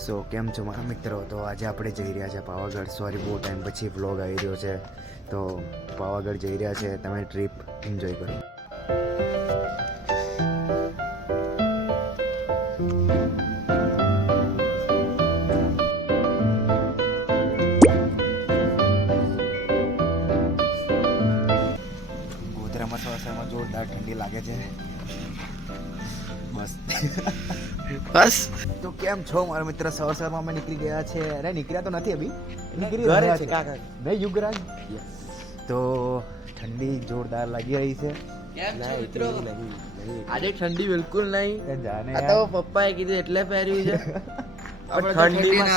સો કેમ છો મારા મિત્રો? તો આજે આપણે જઈ રહ્યા છે પાવાગઢ. સોરી, બહુ ટાઈમ પછી વ્લોગ આવી રહ્યો છે. તો પાવાગઢ જઈ રહ્યા છે. તમે ટ્રીપ એન્જોય કરો. ગોધરામાં સવારમાં જોરદાર ઠંડી લાગે છે. બસ તો કેમ છો મારા મિત્ર? સવારમાં અમે નીકળી ગયા છે. અરે નીકળ્યા તો નથી, અભી નીકળી રહ્યા છે કાકા. નહીં યુગરાજ, તો ઠંડી જોરદાર લાગી રહી છે. કેમ છો મિત્રો? આજે ઠંડી બિલકુલ નહીં. જાને આ તો પપ્પાએ કીધું એટલે પહેર્યું છે. ઠંડીમાં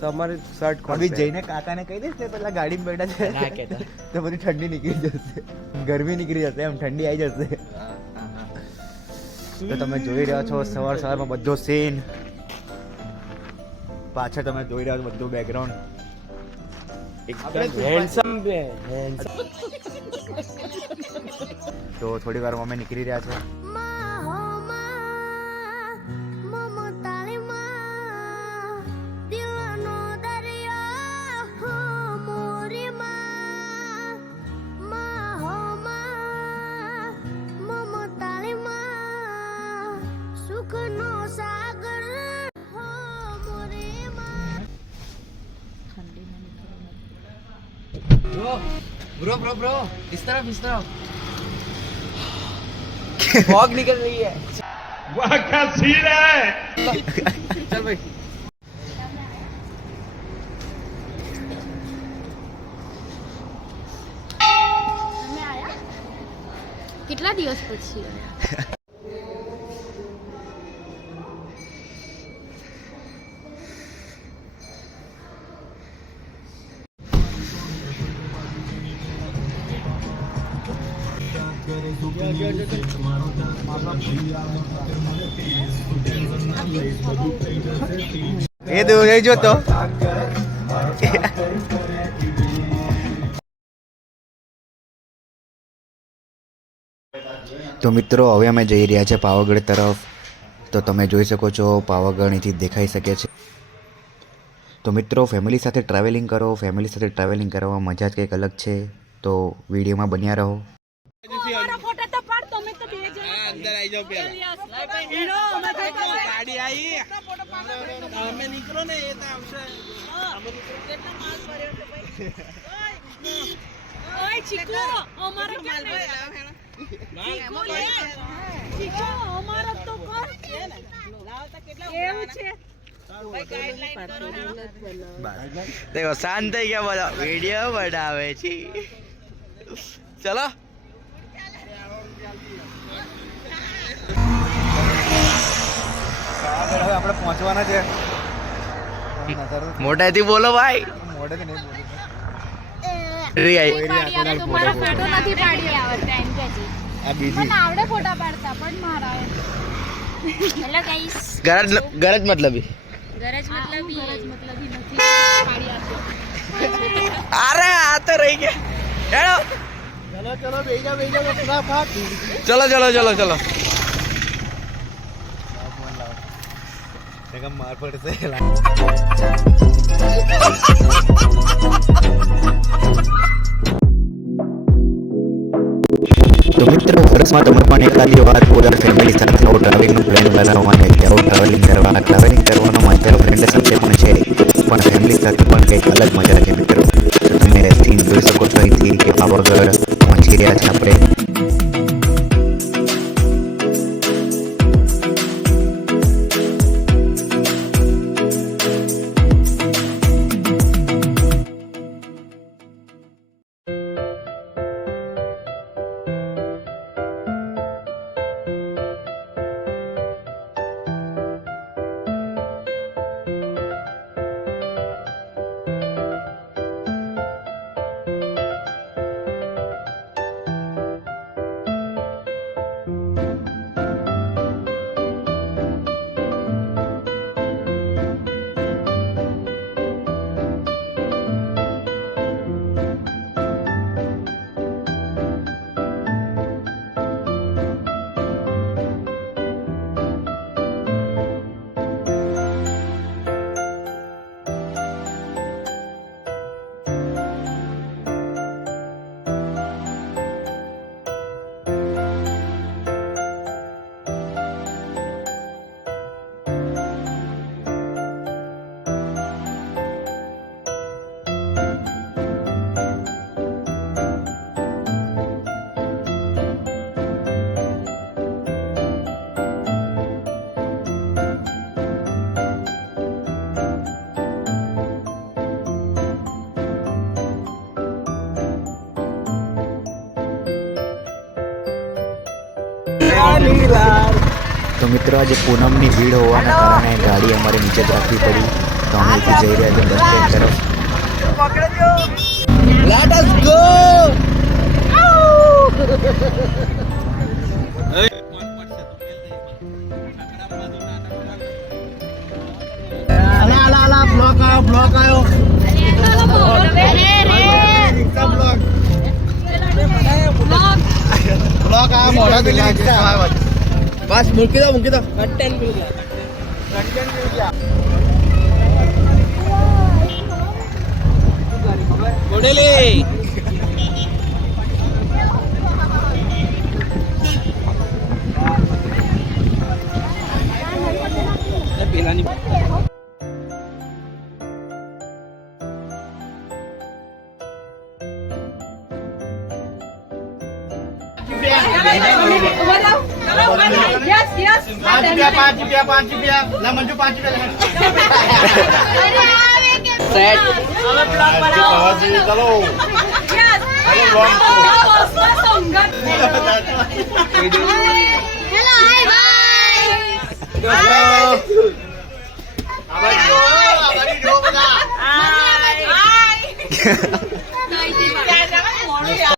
સમર શર્ટ અભી જઈને કાકાને કહી દઈશ ને, પેલા ગાડીમાં બેઠા ના છે કહેતા. તો બધી ઠંડી નીકળી જશે, ગરમી નીકળી જશે, એમ ઠંડી આવી જશે. તો તમે જોઈ રહ્યા છો સવારમાં બધો સીન. પાછળ તમે જોઈ રહ્યા છો બધું બેકગ્રાઉન્ડ. હેન્ડસમ તો થોડી વાર અમે નીકળી રહ્યા છે. ब्रो इस तरफ फॉग निकल रही है. वाह क्या सीन है. चल भाई. તમે આયા કેટલા દિવસ પછી આયા? એ દૂર રહી જો તો. તો મિત્રો, હવે અમે જઈ રહ્યા છે પાવાગઢ તરફ. તો તમે જોઈ શકો છો પાવાગઢ અહીંથી દેખાઈ શકે છે. તો મિત્રો, ફેમિલી સાથે ટ્રાવેલિંગ કરો. ફેમિલી સાથે ટ્રાવેલિંગ કરવામાં મજા જ કંઈક અલગ છે. તો વિડીયોમાં બન્યા રહો. अंदर आई जाओ गाड़ी आई हमें निकलो ने ये आवશે ઓય ચીકુ અમારો કેમ ચીકુ લે ચીકુ અમારો તો કર એવું છે देखो शांत થઈ ગયા બોલો વિડિયો બનાવે છે ચલો હવે આપણે પહોંચવાના છે. મોટેથી બોલો ભાઈ મોઢેથી નહીં બોલું. મારા ફોટો નથી પાડી આવડતા એમ કે છે. આ બીજી મને આવડે ફોટા પાડતા પણ મારા હેલો ગાઈસ. ગરજ મતલબી ગરજ મતલબી નથી પાડી આપો. અરે આ તો રહી ગયા હેડો ચલો બેહી જાઓ ફટાફટ. ચલો માર પડશે. તો મિત્રો, વર્ષમાં તમે પણ એકાદી વાર પોતાની ફેમિલી સાથે ટ્રાવેલિંગનું પ્લાન બનાવવા અને ટ્રાવેલિંગ કરવાનો મજા ફ્રેન્ડ સાથે પણ છે, પણ ફેમિલી સાથે પણ કંઈક અલગ મજા છે મિત્રો. તો તમે સીન જોઈ શકો છો અહીંથી કે પાવાગઢ પહોંચી રહ્યા છે આપણે. તો મિત્રો આજે પૂનમની ભીડ હોવાના કારણે ગાડી અમારે નીચે જ રાખવી પડી. તો અમે અહીંથી જઈ રહ્યા છીએ બસ સ્ટેન્ડ તરફ. Let us go. બસ મૂકી દો Yes, yes. Set Yes. Hello, hi, bye. Hi.